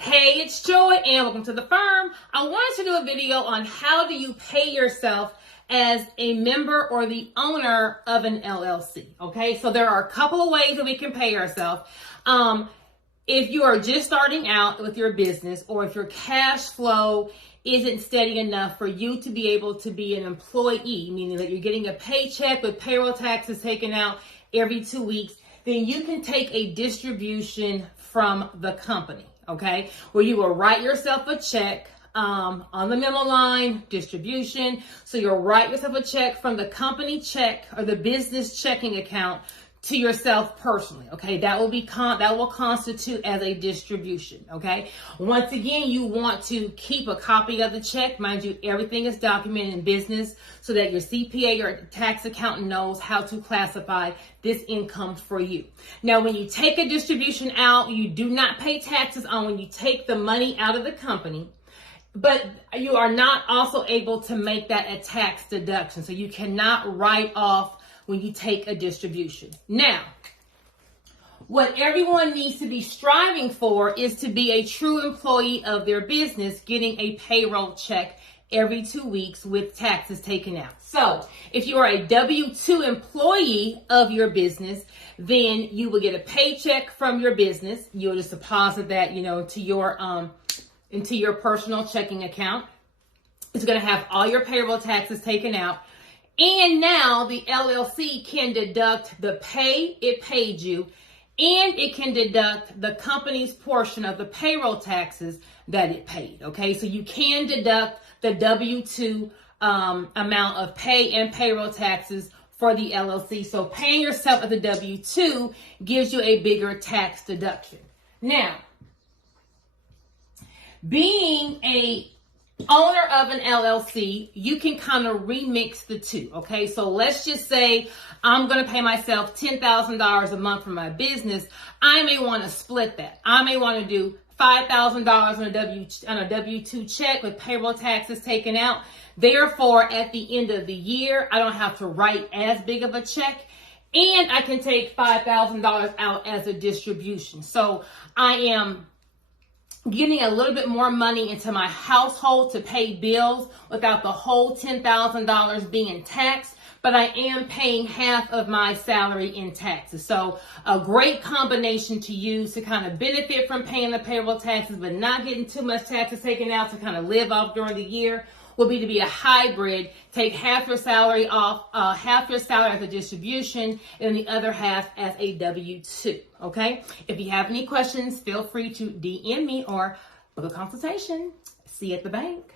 Hey, it's Joy and welcome to the firm. I wanted to do a video on how do you pay yourself as a member or the owner of an LLC. Okay, so there are a couple of ways that we can pay ourselves. If you are just starting out with your business, or if your cash flow isn't steady enough for you to be able to be an employee, meaning that you're getting a paycheck with payroll taxes taken out every 2 weeks, then you can take a distribution from the company. Okay, where you will write yourself a check on the memo line, distribution. So you'll write yourself a check from the company check or the business checking account to yourself personally. Okay, that will constitute as a distribution. Okay, once again, you want to keep a copy of the check. Mind you, everything is documented in business so that your CPA or tax accountant knows how to classify this income for you. Now, when you take a distribution out, you do not pay taxes on when you take the money out of the company, but you are not also able to make that a tax deduction. So you cannot write off when you take a distribution. Now, what everyone needs to be striving for is to be a true employee of their business, getting a payroll check every 2 weeks with taxes taken out. So if you are a W-2 employee of your business, then you will get a paycheck from your business. You'll just deposit that, into your personal checking account. It's going to have all your payroll taxes taken out. And now the LLC can deduct the pay it paid you, and it can deduct the company's portion of the payroll taxes that it paid. Okay, so you can deduct the W-2 amount of pay and payroll taxes for the LLC. So paying yourself at the W-2 gives you a bigger tax deduction. Now, being a owner of an LLC, you can kind of remix the two. Okay, so let's just say I'm going to pay myself $10,000 a month for my business. I may want to split that. I may want to do $5,000 on a W-2 check with payroll taxes taken out. Therefore, at the end of the year, I don't have to write as big of a check, and I can take $5,000 out as a distribution. So I am getting a little bit more money into my household to pay bills without the whole $10,000 being taxed, but I am paying half of my salary in taxes. So a great combination to use to kind of benefit from paying the payroll taxes, but not getting too much taxes taken out to kind of live off during the year, would be to be a hybrid. Take half your salary off, half your salary as a distribution, and the other half as a W-2. Okay? If you have any questions, feel free to DM me or book a consultation. See you at the bank.